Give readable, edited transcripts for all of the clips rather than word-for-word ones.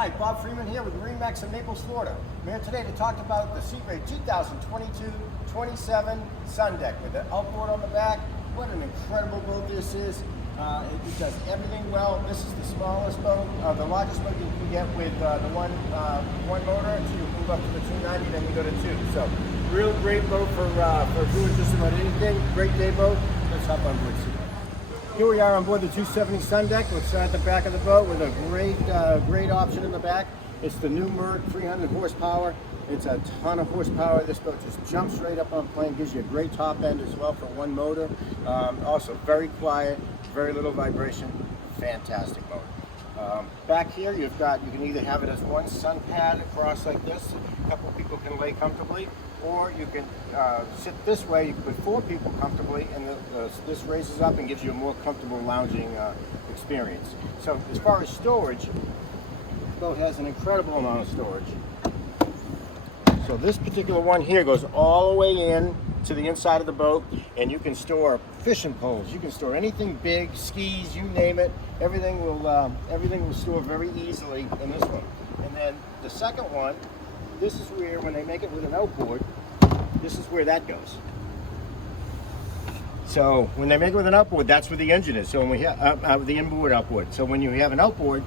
Hi, Bob Freeman here with MarineMax in Naples, Florida. I'm here today to talk about the Sea Ray 2022-27 Sun Deck with the Outboard on the back. What an incredible boat this is. It does everything well. This is the smallest boat, the largest boat you can get with the one motor. So you move up to the 290, then you go to 2. So real great boat for doing just about anything. Great day boat. Let's hop on board. Here we are on board the 270 Sun Deck. Let's start at the back of the boat with a great option in the back. It's the new Merc 300 horsepower. It's a ton of horsepower. This boat just jumps right up on plane, gives you a great top end as well for one motor. Also very quiet, very little vibration. Fantastic boat. Back here you can either have it as one sun pad across like this. A couple people can lay comfortably, or you can sit this way. You can put 4 people comfortably, and this raises up and gives you a more comfortable lounging experience. So as far as storage, the boat has an incredible amount of storage. So this particular one here goes all the way in to the inside of the boat, and you can store fishing poles. You can store anything big, skis, you name it. Everything will store very easily in this one. And then the second one, this is where, when they make it with an outboard, this is where that goes. So when they make it with an outboard, that's where the engine is. So when we have the inboard outboard. So when you have an outboard,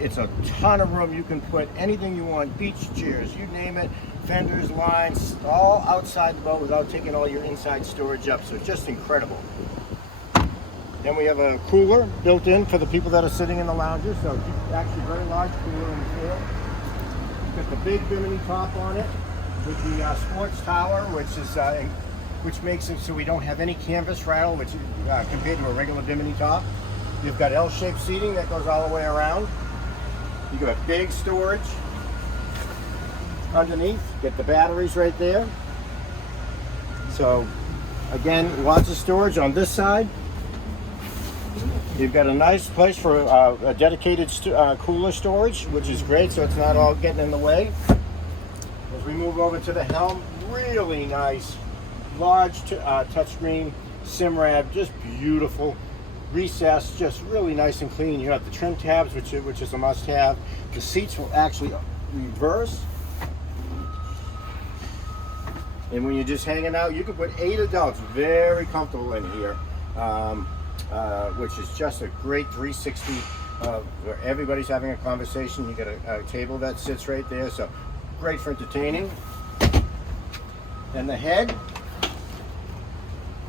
it's a ton of room. You can put anything you want, beach chairs, you name it, fenders, lines, all outside the boat without taking all your inside storage up. So it's just incredible. Then we have a cooler built in for the people that are sitting in the lounger. So it's actually a very large cooler in the field. Got the big bimini top on it with the sports tower, which makes it so we don't have any canvas rattle, which compared to a regular bimini top. You've got L-shaped seating that goes all the way around. You got big storage underneath. Get the batteries right there. So again, lots of storage on this side. You've got a nice place for a dedicated cooler storage, which is great, so it's not all getting in the way. As we move over to the Helm, really nice, large touchscreen, SIMRAD, just beautiful. Recessed, just really nice and clean. You have the trim tabs, which is a must-have. The seats will actually reverse. And when you're just hanging out, you can put 8 adults very comfortable in here. Which is just a great 360 where everybody's having a conversation. You got a table that sits right there, so great for entertaining. And the head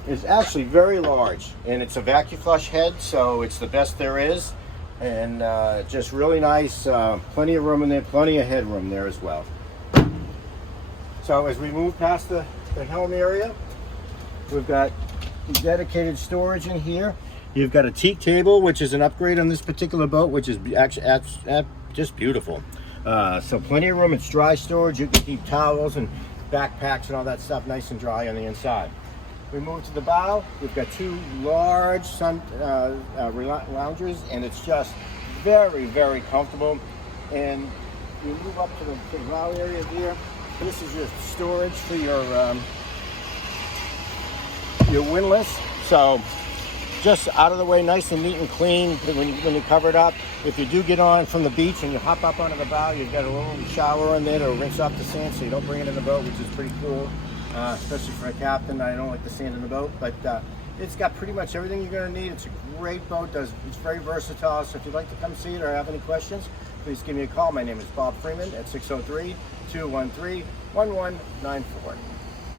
is actually very large, and it's a vacuum flush head, so it's the best there is, and just really nice. Plenty of room in there, plenty of headroom there as well. So as we move past the helm area, we've got dedicated storage in here. You've got a teak table, which is an upgrade on this particular boat, which is actually just beautiful. So plenty of room. It's dry storage. You can keep towels and backpacks and all that stuff nice and dry on the inside. We move to the bow. We've got 2 large loungers, and it's just very, very comfortable. And you move up to the bow area here. This is your storage for your windlass. So just out of the way, nice and neat and clean when you cover it up. If you do get on from the beach and you hop up onto the bow, you've got a little shower in there to rinse off the sand so you don't bring it in the boat, which is pretty cool, especially for a captain. I don't like the sand in the boat, but it's got pretty much everything you're going to need. It's a great boat. It's very versatile. So if you'd like to come see it or have any questions, please give me a call. My name is Bob Freeman at 603-213-1194.